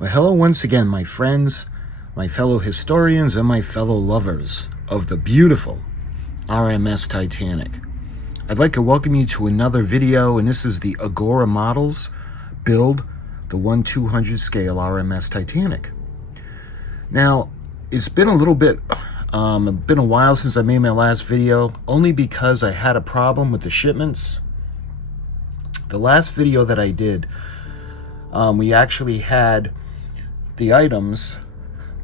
Well, hello once again, my friends, my fellow historians, and my fellow lovers of the beautiful R.M.S. Titanic. I'd like to welcome you to another video, and this is the AGORA Models build the 1/200 scale R.M.S. Titanic. Now, it's been a little bit, been a while since I made my last video, only because I had a problem with the shipments. The last video that I did, we actually had the items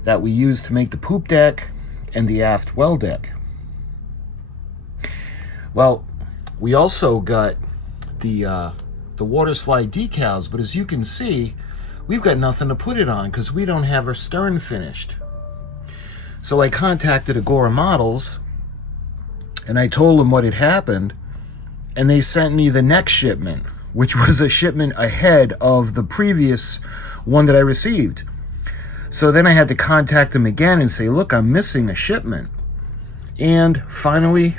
that we used to make the poop deck and the aft well deck. Well, we also got the water slide decals, but as you can see, we've got nothing to put it on because we don't have our stern finished. So I contacted AGORA Models and I told them what had happened, and they sent me the next shipment, which was a shipment ahead of the previous one that I received. So then I had to contact them again and say, look, I'm missing a shipment. And finally,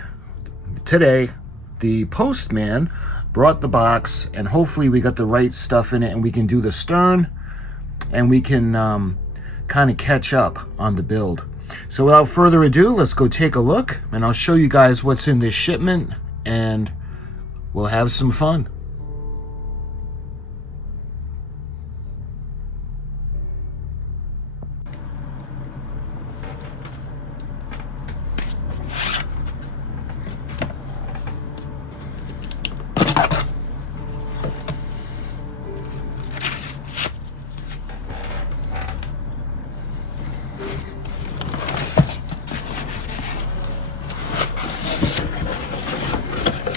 today, the postman brought the box, and hopefully we got the right stuff in it and we can do the stern and we can kind of catch up on the build. So without further ado, let's go take a look and I'll show you guys what's in this shipment and we'll have some fun.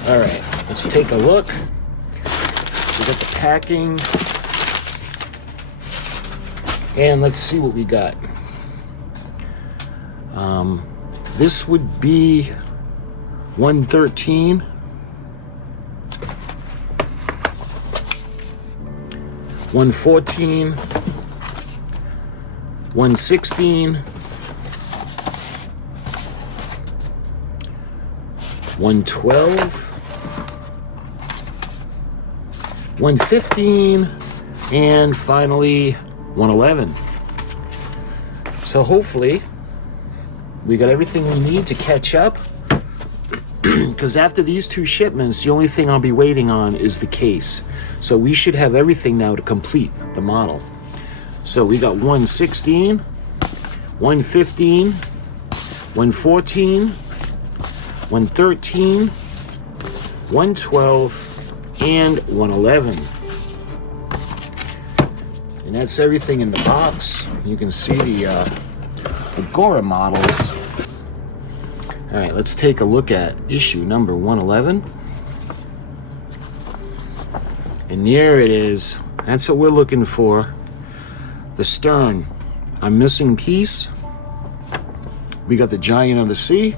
All right, let's take a look. We got the packing, and let's see what we got. This would be 113. $114, $116, $112, $115, and finally $111. So hopefully we got everything we need to catch up, because after these two shipments, the only thing I'll be waiting on is the case. So we should have everything now to complete the model. So we got 116, 115, 114, 113, 112, and 111. And that's everything in the box. You can see the AGORA Models. All right, let's take a look at issue number 111. And there it is. That's what we're looking for. The stern. Our missing piece. We got the Giant of the Sea,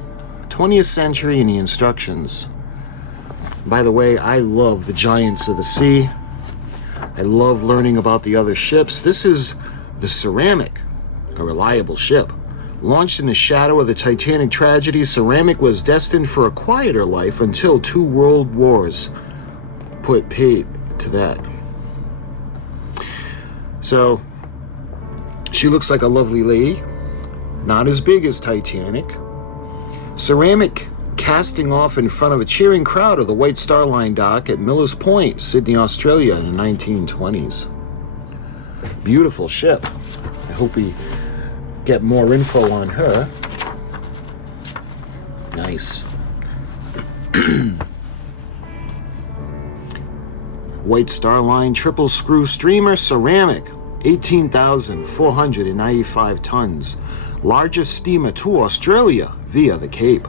20th century, and the instructions. By the way, I love the Giants of the Sea. I love learning about the other ships. This is the Ceramic, a reliable ship. Launched in the shadow of the Titanic tragedy, Ceramic was destined for a quieter life until 2 world wars put paid to that. So, she looks like a lovely lady. Not as big as Titanic. Ceramic casting off in front of a cheering crowd of the White Star Line dock at Millers Point, Sydney, Australia in the 1920s. Beautiful ship. I hope we get more info on her. Nice. White Star Line triple screw streamer, Ceramic, 18,495 tons. Largest steamer to Australia via the Cape.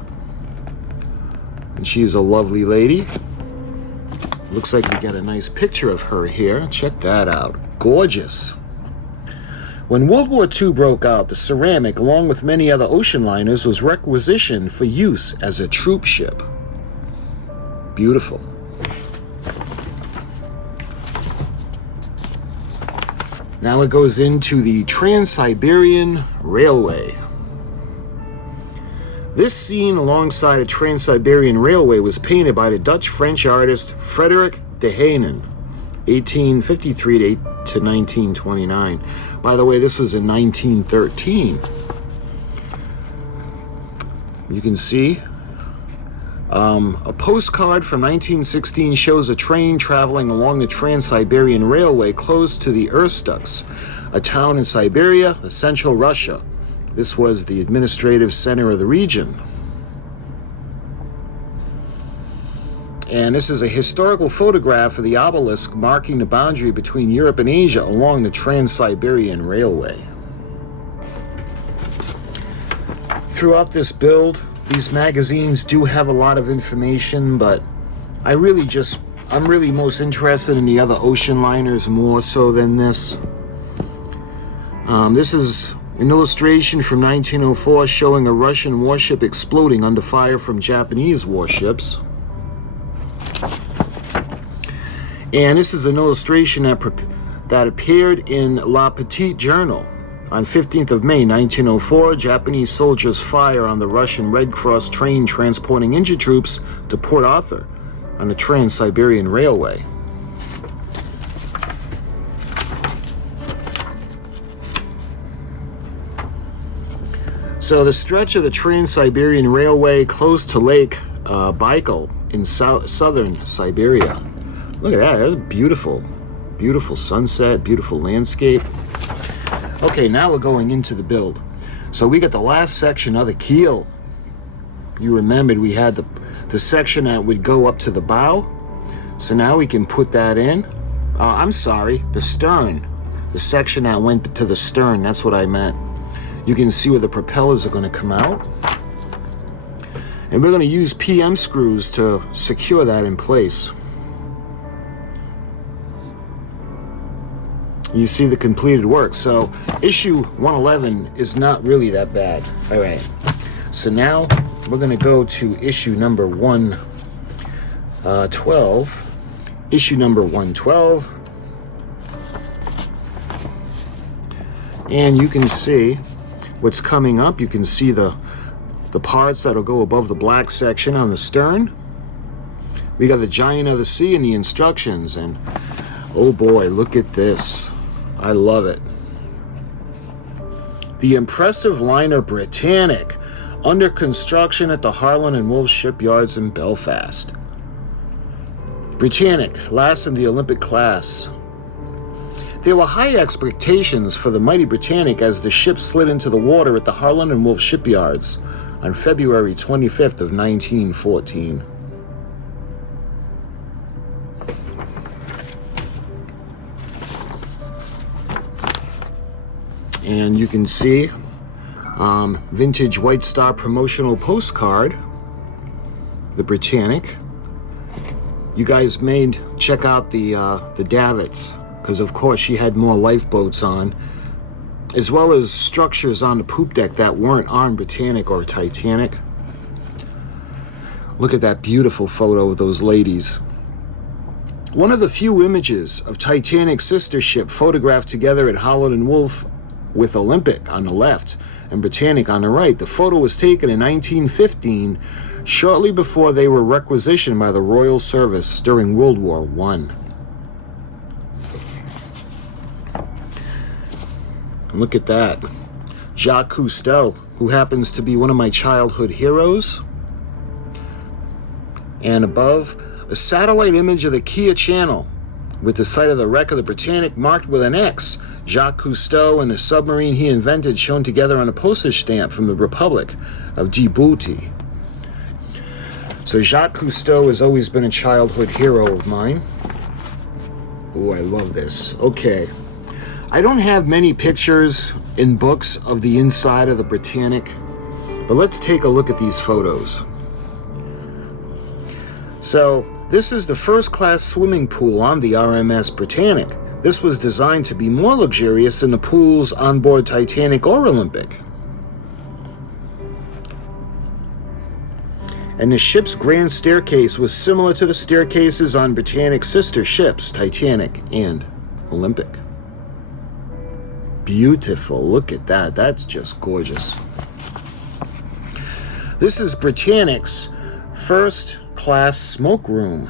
And she's a lovely lady. Looks like we got a nice picture of her here. Check that out. Gorgeous. When World War II broke out, the Ceramic, along with many other ocean liners, was requisitioned for use as a troop ship. Beautiful. Now it goes into the Trans-Siberian Railway. This scene alongside a Trans-Siberian Railway was painted by the Dutch-French artist Frederik de Haenen, 1853 to to 1929. By the way, this was in 1913. You can see a postcard from 1916 shows a train traveling along the Trans-Siberian Railway close to the Irkutsk, a town in Siberia, central Russia. This was the administrative center of the region. And this is a historical photograph of the obelisk marking the boundary between Europe and Asia along the Trans-Siberian Railway. Throughout this build, these magazines do have a lot of information, but I'm really most interested in the other ocean liners more so than this. This is an illustration from 1904 showing a Russian warship exploding under fire from Japanese warships. And this is an illustration that appeared in La Petite Journal. On 15th of May, 1904, Japanese soldiers fire on the Russian Red Cross train transporting injured troops to Port Arthur on the Trans-Siberian Railway. So the stretch of the Trans-Siberian Railway close to Lake Baikal in southern Siberia. Look at that, that's beautiful. Beautiful sunset, beautiful landscape. Okay, now we're going into the build. So we got the last section of the keel. You remembered we had the section that would go up to the bow. So now we can put that in. I'm sorry, the stern. The section that went to the stern, that's what I meant. You can see where the propellers are going to come out. And we're going to use PM screws to secure that in place. You see the completed work. So issue 111 is not really that bad. All right. So now we're going to go to issue number 112. Issue number 112. And you can see what's coming up. You can see the parts that'll go above the black section on the stern. We got the Giant of the Sea and the instructions. And oh boy, look at this. I love it. The impressive liner Britannic, under construction at the Harland and Wolff shipyards in Belfast. Britannic, last in the Olympic class. There were high expectations for the mighty Britannic as the ship slid into the water at the Harland and Wolff shipyards on February 25th of 1914. And you can see vintage White Star promotional postcard, the Britannic. You guys may check out the davits, because of course she had more lifeboats on, as well as structures on the poop deck that weren't on Britannic or Titanic. Look at that beautiful photo of those ladies. One of the few images of Titanic's sister ship photographed together at Harland and Wolff with Olympic on the left and Britannic on the right. The photo was taken in 1915, shortly before they were requisitioned by the Royal Service during World War I. And look at that. Jacques Cousteau, who happens to be one of my childhood heroes. And above, a satellite image of the Kia Channel with the site of the wreck of the Britannic marked with an X. Jacques Cousteau and the submarine he invented shown together on a postage stamp from the Republic of Djibouti. So Jacques Cousteau has always been a childhood hero of mine. Oh, I love this. Okay. I don't have many pictures in books of the inside of the Britannic, but let's take a look at these photos. So, this is the first-class swimming pool on the R.M.S. Britannic. This was designed to be more luxurious than the pools on board Titanic or Olympic. And the ship's grand staircase was similar to the staircases on Britannic's sister ships, Titanic and Olympic. Beautiful, look at that, that's just gorgeous. This is Britannic's first class smoke room.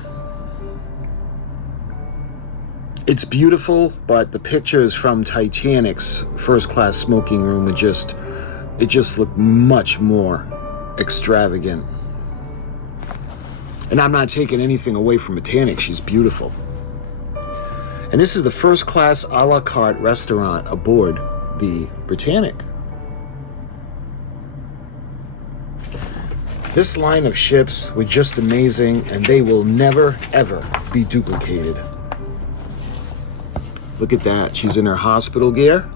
It's beautiful, but the pictures from Titanic's first class smoking room it just looked much more extravagant. And I'm not taking anything away from Titanic, she's beautiful. And this is the first class a la carte restaurant aboard the Britannic. This line of ships were just amazing, and they will never, ever be duplicated. Look at that. She's in her hospital gear,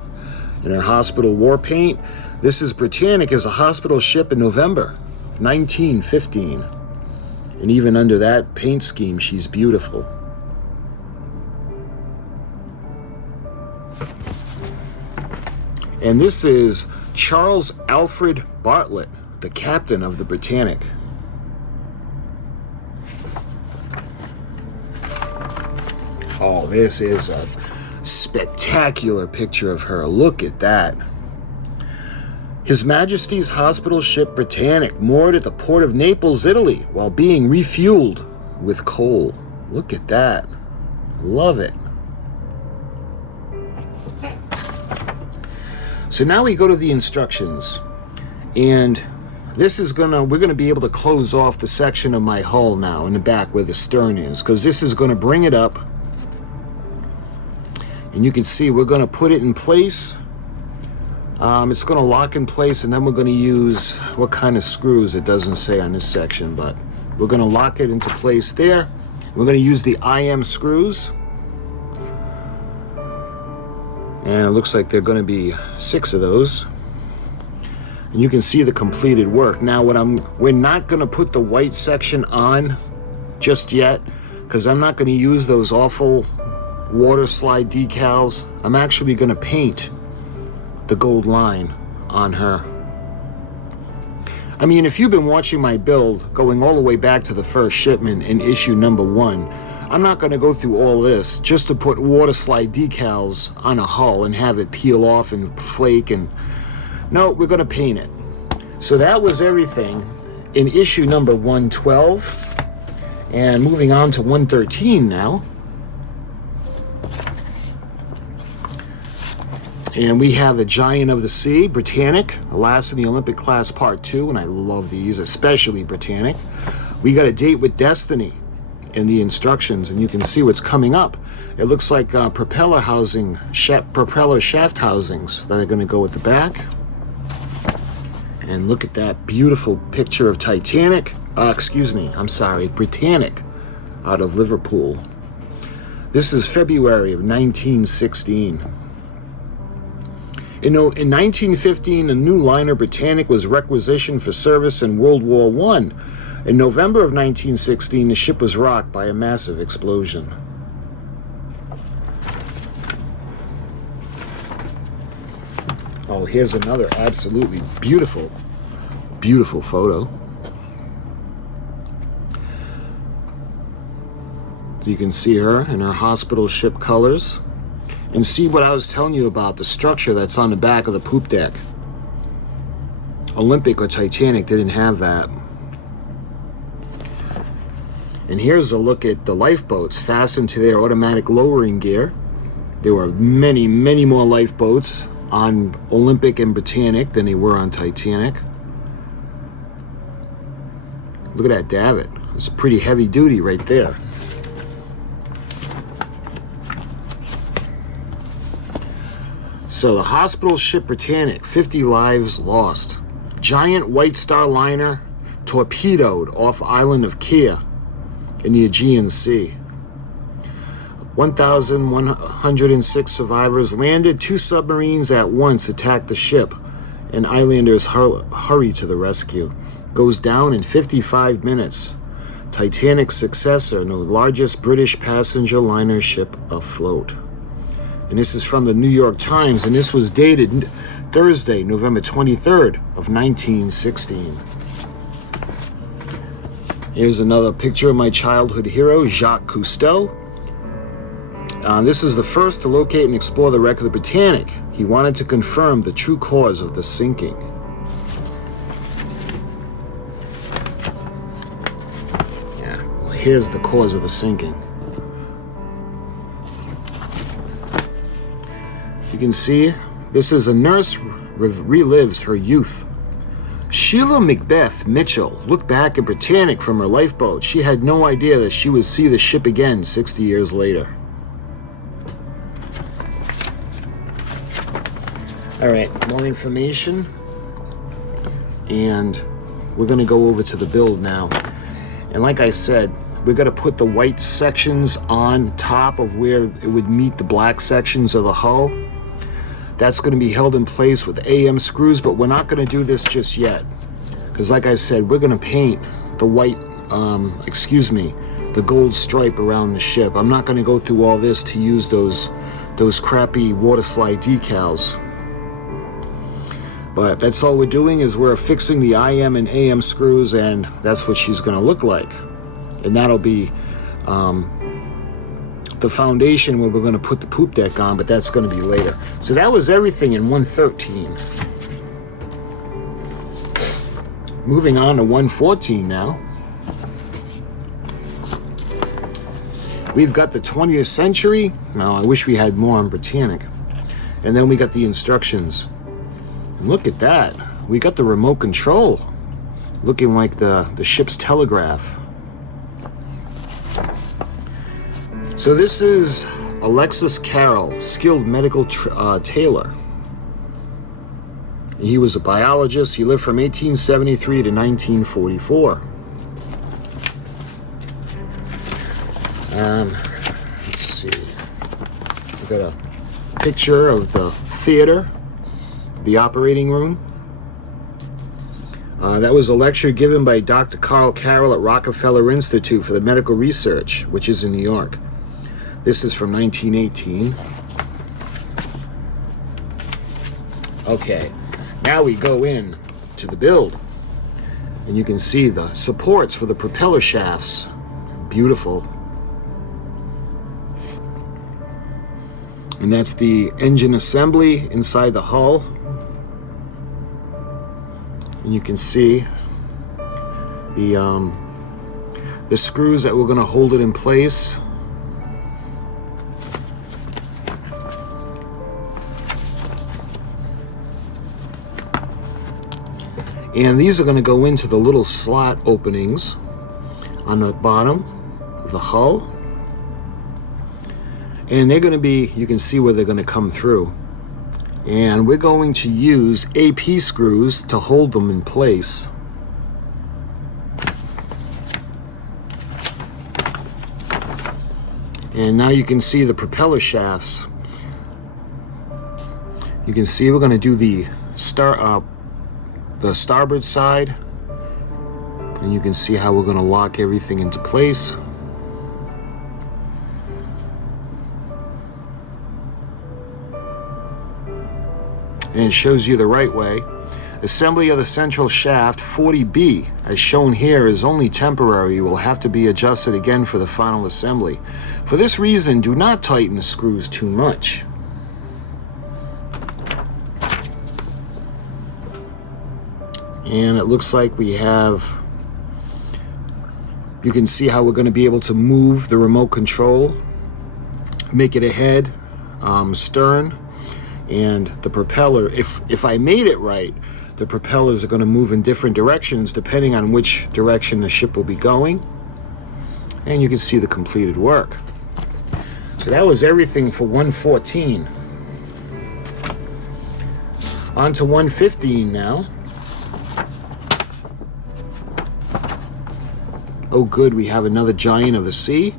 in her hospital war paint. This is Britannic as a hospital ship in November of 1915. And even under that paint scheme, she's beautiful. And this is Charles Alfred Bartlett, the captain of the Britannic. Oh, this is a spectacular picture of her. Look at that. His Majesty's hospital ship Britannic moored at the port of Naples, Italy, while being refueled with coal. Look at that. Love it. So now we go to the instructions, and this is we're gonna be able to close off the section of my hull now in the back where the stern is, because this is gonna bring it up, and you can see we're gonna put it in place. It's gonna lock in place, and then we're gonna use what kind of screws it doesn't say on this section, but we're gonna lock it into place there. We're gonna use the IM screws. And it looks like there are going to be 6 of those. And you can see the completed work. Now, we're not going to put the white section on just yet, because I'm not going to use those awful water slide decals. I'm actually going to paint the gold line on her. I mean, if you've been watching my build going all the way back to the first shipment in issue number 1, I'm not going to go through all this just to put water slide decals on a hull and have it peel off and flake. And no, we're going to paint it. So that was everything in issue number 112. And moving on to 113 now. And we have the Giant of the Sea, Britannic, Alas in the Olympic Class Part 2, and I love these, especially Britannic. We got a Date with Destiny in the instructions, and you can see what's coming up. It looks like propeller shaft housings that are going to go at the back. And look at that beautiful picture of Britannic out of Liverpool. This is February of 1916. In 1915, a new liner, Britannic, was requisitioned for service in World War I. In November of 1916, the ship was rocked by a massive explosion. Oh, here's another absolutely beautiful, beautiful photo. So you can see her in her hospital ship colors. And see what I was telling you about, the structure that's on the back of the poop deck. Olympic or Titanic didn't have that. And here's a look at the lifeboats fastened to their automatic lowering gear. There were many, many more lifeboats on Olympic and Britannic than they were on Titanic. Look at that davit. It's pretty heavy duty right there. So the hospital ship Britannic, 50 lives lost. Giant White Star liner torpedoed off island of Kea in the Aegean Sea. 1,106 survivors landed. 2 submarines at once attacked the ship, and islanders hurry to the rescue. Goes down in 55 minutes. Titanic's successor, the largest British passenger liner ship afloat. And this is from the New York Times, and this was dated Thursday, November 23rd of 1916. Here's another picture of my childhood hero, Jacques Cousteau. This is the first to locate and explore the wreck of the Britannic. He wanted to confirm the true cause of the sinking. Yeah, well, here's the cause of the sinking. You can see this is a nurse relives her youth. Sheila Macbeth Mitchell looked back at Titanic from her lifeboat. She had no idea that she would see the ship again 60 years later. All right, more information. And we're going to go over to the build now. And like I said, we're going to put the white sections on top of where it would meet the black sections of the hull. That's going to be held in place with AM screws, but we're not going to do this just yet. Because like I said, we're going to paint the white, the gold stripe around the ship. I'm not going to go through all this to use those crappy water slide decals. But that's all we're doing, is we're fixing the IM and AM screws, and that's what she's going to look like. And that'll be the foundation where we're going to put the poop deck on, but that's going to be later. So that was everything in 113. Moving on to 114 now. We've got the 20th century. Now, I wish we had more on Titanic. And then we got the instructions. And look at that. We got the remote control, looking like the ship's telegraph. So this is Alexis Carroll, skilled medical tailor. He was a biologist. He lived from 1873 to 1944. Let's see. We've got a picture of the theater, the operating room. That was a lecture given by Dr. Carl Carroll at Rockefeller Institute for the Medical Research, which is in New York. This is from 1918. Okay, now we go in to the build. And you can see the supports for the propeller shafts. Beautiful. And that's the engine assembly inside the hull. And you can see the screws that we're going to hold it in place. And these are going to go into the little slot openings on the bottom of the hull. And they're going to be, you can see where they're going to come through. And we're going to use AP screws to hold them in place. And now you can see the propeller shafts. You can see we're going to do the starboard side, and you can see how we're going to lock everything into place. And it shows you the right way. Assembly of the central shaft 40B, as shown here, is only temporary. Will have to be adjusted again for the final assembly. For this reason, do not tighten the screws too much. And it looks like we have, you can see how we're going to be able to move the remote control, make it ahead, stern, and the propeller. If I made it right, the propellers are going to move in different directions depending on which direction the ship will be going. And you can see the completed work. So that was everything for 114. On to 115 now. Oh good, we have another Giant of the Sea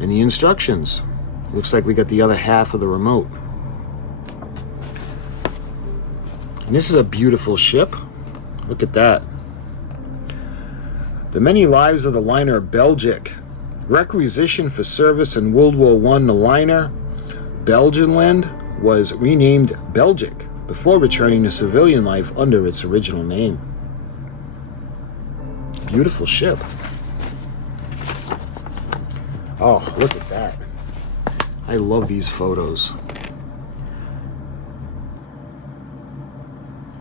and the instructions. Looks like we got the other half of the remote. And this is a beautiful ship. Look at that. The many lives of the liner Belgic. Requisitioned for service in World War I, the liner Belgianland was renamed Belgic before returning to civilian life under its original name. Beautiful ship. Oh, look at that. I love these photos.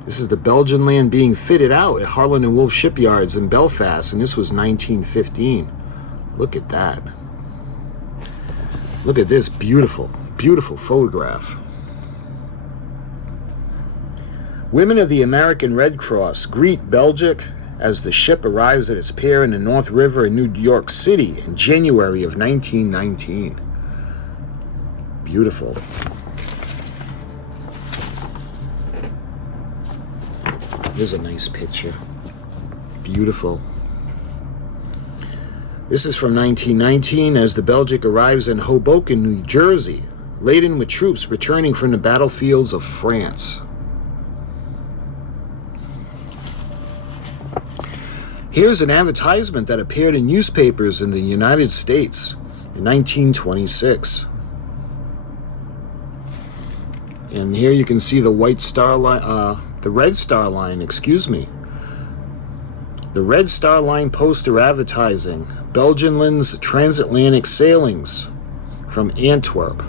This is the Belgianland being fitted out at Harland and Wolff shipyards in Belfast, and this was 1915. Look at that. Look at this beautiful, beautiful photograph. Women of the American Red Cross greet Belgic as the ship arrives at its pier in the North River in New York City in January of 1919. Beautiful. Here's a nice picture. Beautiful. This is from 1919 as the Belgic arrives in Hoboken, New Jersey, laden with troops returning from the battlefields of France. Here's an advertisement that appeared in newspapers in the United States in 1926. And here you can see the white star line, the red star line, excuse me. The Red Star Line poster advertising Belgianland's transatlantic sailings from Antwerp.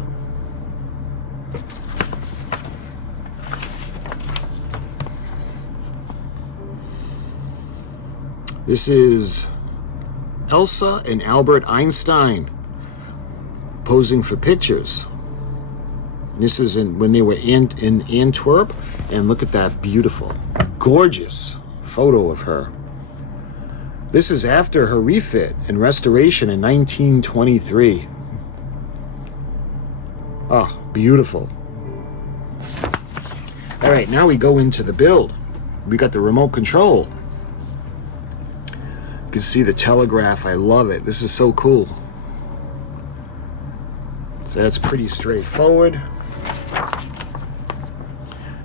This is Elsa and Albert Einstein posing for pictures. This is when they were in Antwerp, and look at that beautiful, gorgeous photo of her. This is after her refit and restoration in 1923. Oh, beautiful. All right, now we go into the build. We got the remote control. You can see the telegraph. I love it. This is so cool. So that's pretty straightforward.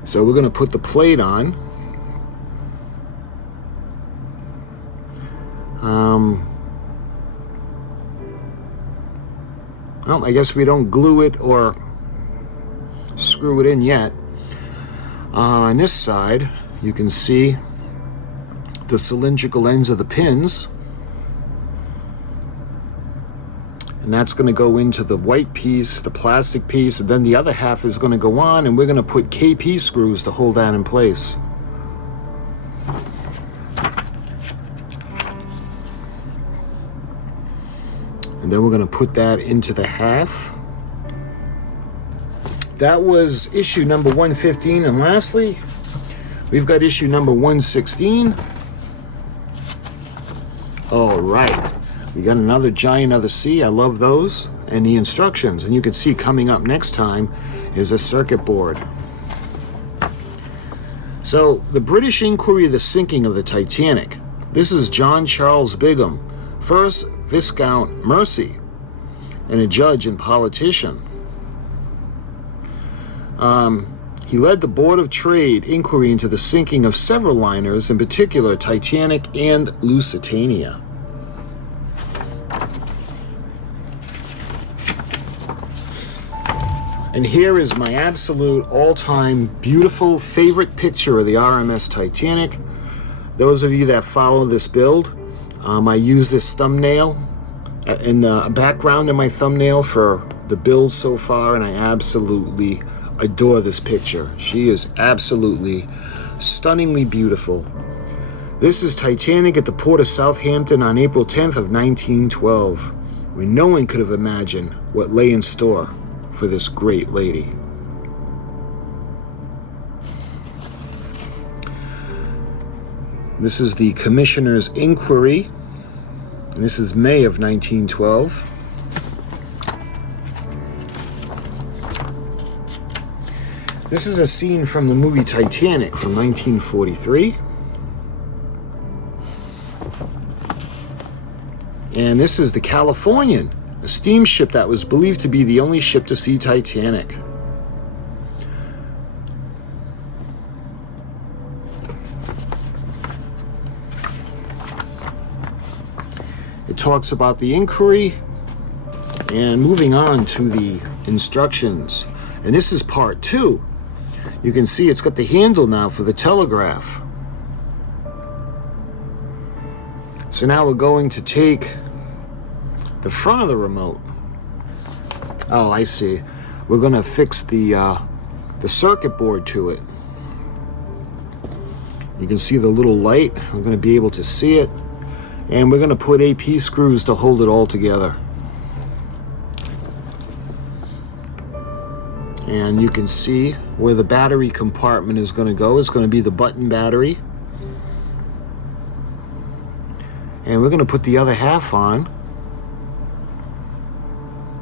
So we're going to put the plate on. Well, I guess we don't glue it or screw it in yet. On this side, you can see the cylindrical ends of the pins. And that's going to go into the white piece, the plastic piece, and then the other half is going to go on, and we're going to put KP screws to hold that in place. And then we're going to put that into the half. That was issue number 115. And lastly, we've got issue number 116. All right. We got another giant of the sea. I love those. And the instructions. And you can see coming up next time is a circuit board. So, the British inquiry of the sinking of the Titanic. This is John Charles Bigham, first Viscount Mersey, and a judge and politician. He led the Board of Trade inquiry into the sinking of several liners, in particular Titanic and Lusitania. And here is my absolute all-time beautiful favorite picture of the R.M.S. Titanic. Those of you that follow this build, I use this thumbnail in the background in my thumbnail for the build so far, and I absolutely adore this picture. She is absolutely stunningly beautiful. This is Titanic at the port of Southampton on April 10th of 1912, where no one could have imagined what lay in store for this great lady. This is the Commissioner's Inquiry, and this is May of 1912. This is a scene from the movie Titanic from 1943. And this is the Californian, a steamship that was believed to be the only ship to see Titanic. It talks about the inquiry, and moving on to the instructions. And this is part 2. You can see it's got the handle now for the telegraph. So now we're going to take the front of the remote. Oh, I see. We're going to fix the circuit board to it. You can see the little light. I'm going to be able to see it. And we're going to put AP screws to hold it all together. And you can see where the battery compartment is going to go. It's going to be the button battery. And we're going to put the other half on.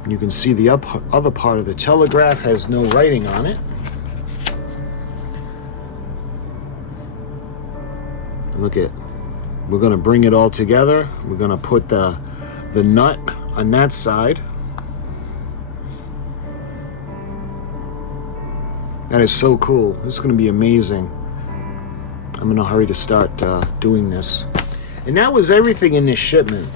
You can see the other part of the telegraph has no writing on it. Look at, we're going to bring it all together. We're going to put the nut on that side. That is so cool. This is going to be amazing. I'm in a hurry to start doing this. And that was everything in this shipment.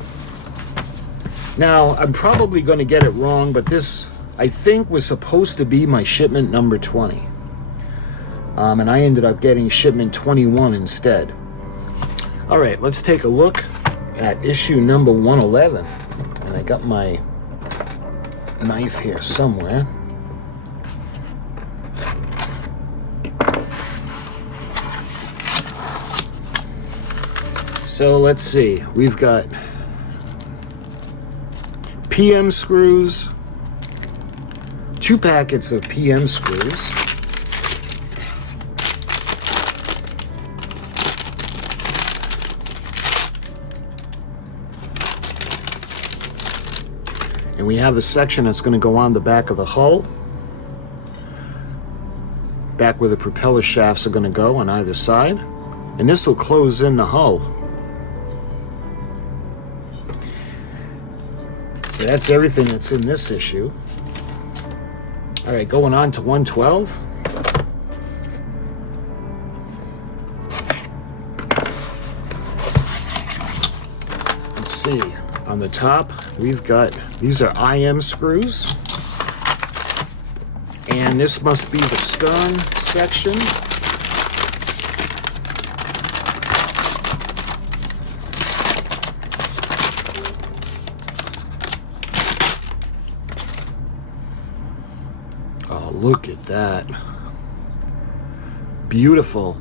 Now, I'm probably going to get it wrong, but this, I think, was supposed to be my shipment number 20. And I ended up getting shipment 21 instead. All right, let's take a look at issue number 111. And I got my knife here somewhere. So let's see, we've got PM screws, 2 packets of PM screws, and we have the section that's going to go on the back of the hull, back where the propeller shafts are going to go on either side, and this will close in the hull. So that's everything that's in this issue. All right, going on to 112. Let's see, on the top, we've got, these are R.M.S screws. And this must be the stern section. Oh, look at that. Beautiful.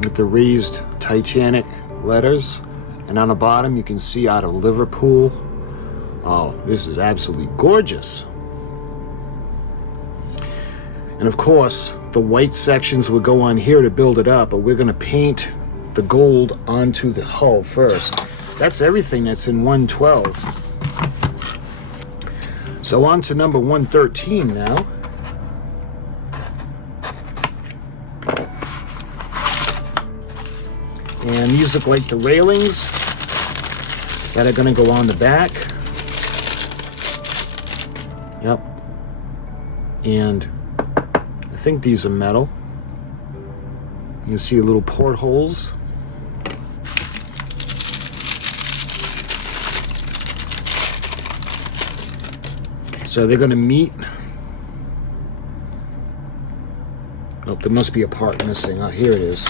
With the raised Titanic letters. And on the bottom you can see out of Liverpool. Oh, this is absolutely gorgeous. And of course, the white sections will go on here to build it up, but we're going to paint the gold onto the hull first. That's everything that's in 112. So on to number 113 now. And these look like the railings that are going to go on the back. Yep. And I think these are metal. You can see little portholes. So they're going to meet. Oh, there must be a part missing. Oh, here it is.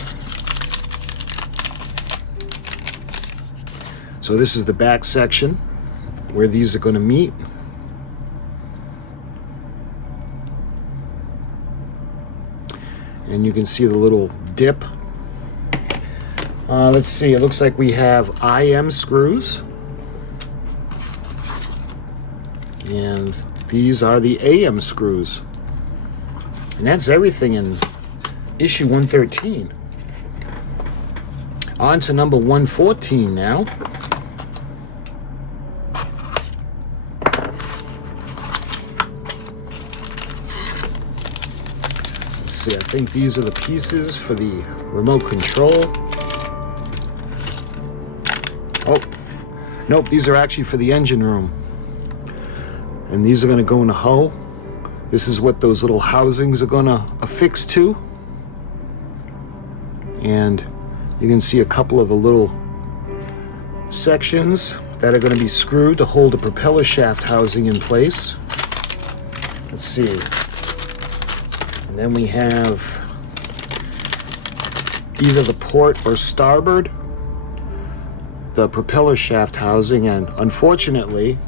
So this is the back section where these are going to meet. And you can see the little dip. Let's see, it looks like we have IM screws. And these are the AM screws. And that's everything in issue 113. On to number 114 now. Let's see, I think these are the pieces for the remote control. Oh, nope, these are actually for the engine room. And these are going to go in the hull. This is what those little housings are going to affix to. And you can see a couple of the little sections that are going to be screwed to hold the propeller shaft housing in place. Let's see. And then we have either the port or starboard, the propeller shaft housing, and unfortunately,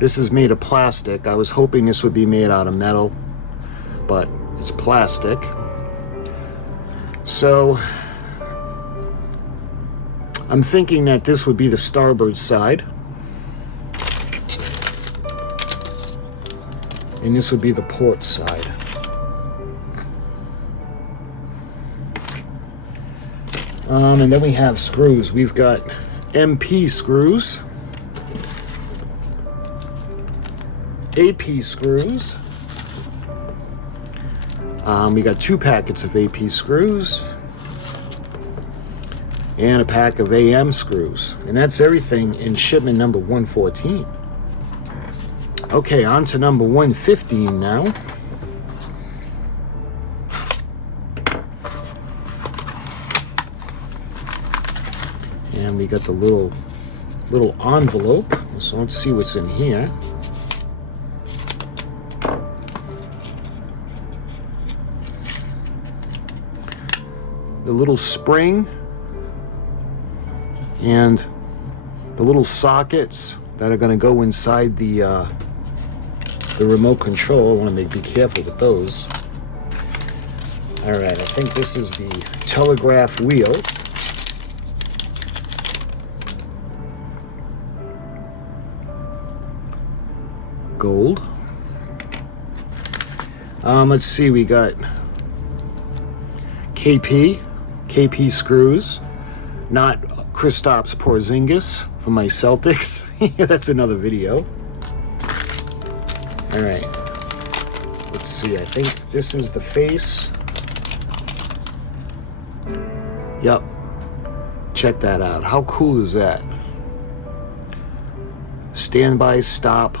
this is made of plastic. I was hoping this would be made out of metal, but it's plastic. So I'm thinking that this would be the starboard side. And this would be the port side. And then we have screws. We've got MP screws, AP screws. We got 2 packets of AP screws and a pack of AM screws. And that's everything in shipment number 114. Okay, on to number 115 now. And we got the little envelope. So let's see what's in here. The little spring and the little sockets that are going to go inside the remote control. I want to be careful with those. All right, I think this is the telegraph wheel. Gold. Let's see, we got KP screws, not Kristaps Porzingis for my Celtics. That's another video. All right, let's see, I think this is the face. Yep, check that out. How cool is that? Standby, stop,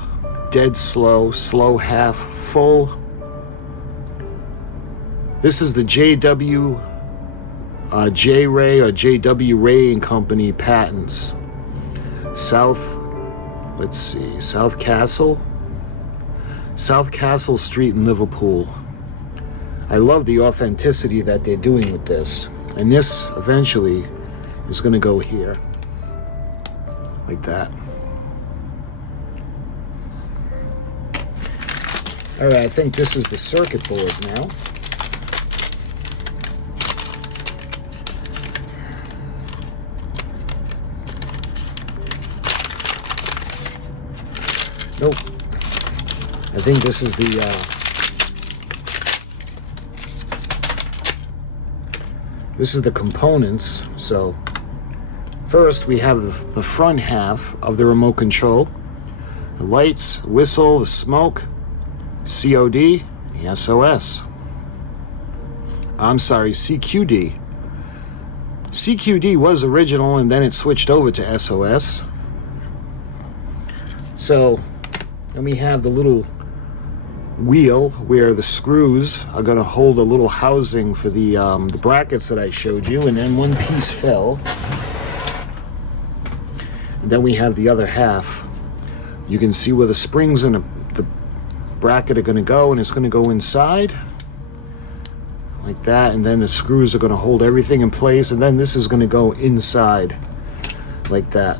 dead slow, slow half, full. This is the J.W. J-Ray or J.W. Ray and Company patents. South Castle Street in Liverpool. I love the authenticity that they're doing with this. And this eventually is going to go here. Like that. All right, I think this is the circuit board now. Nope. I think this is the components. So first we have the front half of the remote control. The lights, whistle, the smoke, COD, the SOS. I'm sorry, CQD. CQD was original and then it switched over to SOS. So then we have the little wheel where the screws are going to hold a little housing for the brackets that I showed you, and then one piece fell. And then we have the other half. You can see where the springs and the bracket are going to go, and it's going to go inside like that, and then the screws are going to hold everything in place, and then this is going to go inside like that.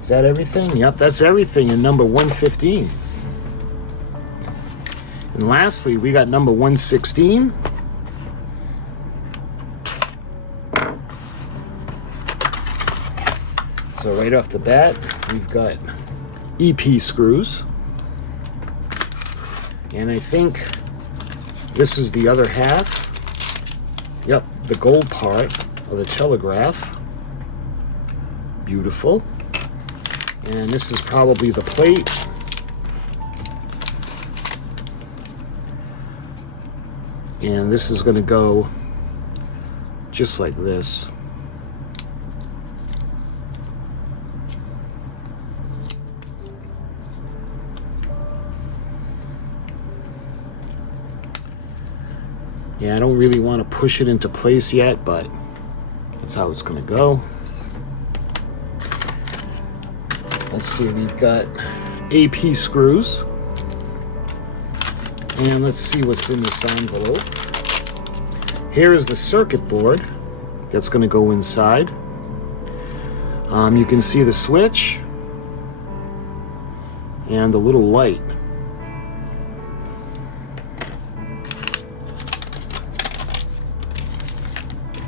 Is that everything? Yep, that's everything in number 115. And lastly, we got number 116. So right off the bat, we've got EP screws. And I think this is the other half. Yep, the gold part of the telegraph. Beautiful. And this is probably the plate. And this is going to go just like this. Yeah, I don't really want to push it into place yet, but that's how it's going to go. Let's see, we've got AP screws. And let's see what's in this envelope. Here is the circuit board that's going to go inside. You can see the switch and the little light.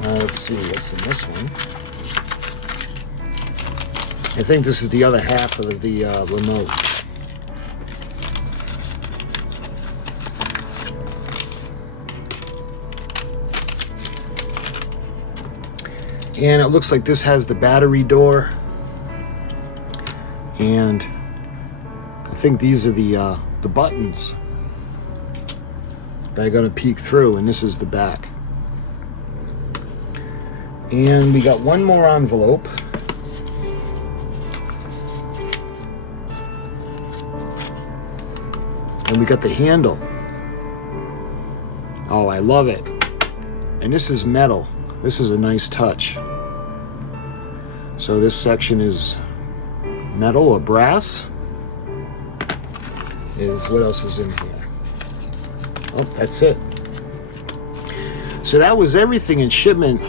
Let's see what's in this one. I think this is the other half of the remote. And it looks like this has the battery door. And I think these are the buttons that are going to peek through, and this is the back. And we got one more envelope. And we got the handle. Oh, I love it. And this is metal. This is a nice touch. So this section is metal or brass. What else is in here? Oh, that's it. So that was everything in shipment,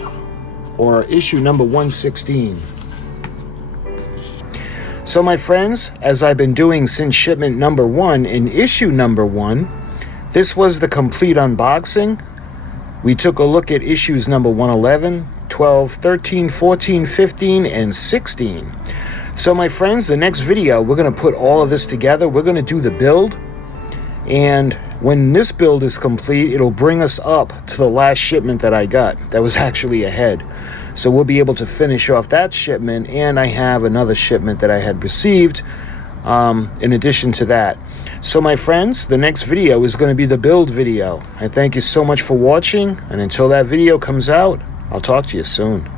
or issue number 116. So my friends, as I've been doing since shipment number 1 in issue number 1, this was the complete unboxing. We took a look at issues number 111, 12, 13, 14, 15, and 16. So my friends, the next video, we're going to put all of this together. We're going to do the build. And when this build is complete, it'll bring us up to the last shipment that I got. That was actually ahead. So we'll be able to finish off that shipment. And I have another shipment that I had received in addition to that. So my friends, the next video is going to be the build video. I thank you so much for watching. And until that video comes out, I'll talk to you soon.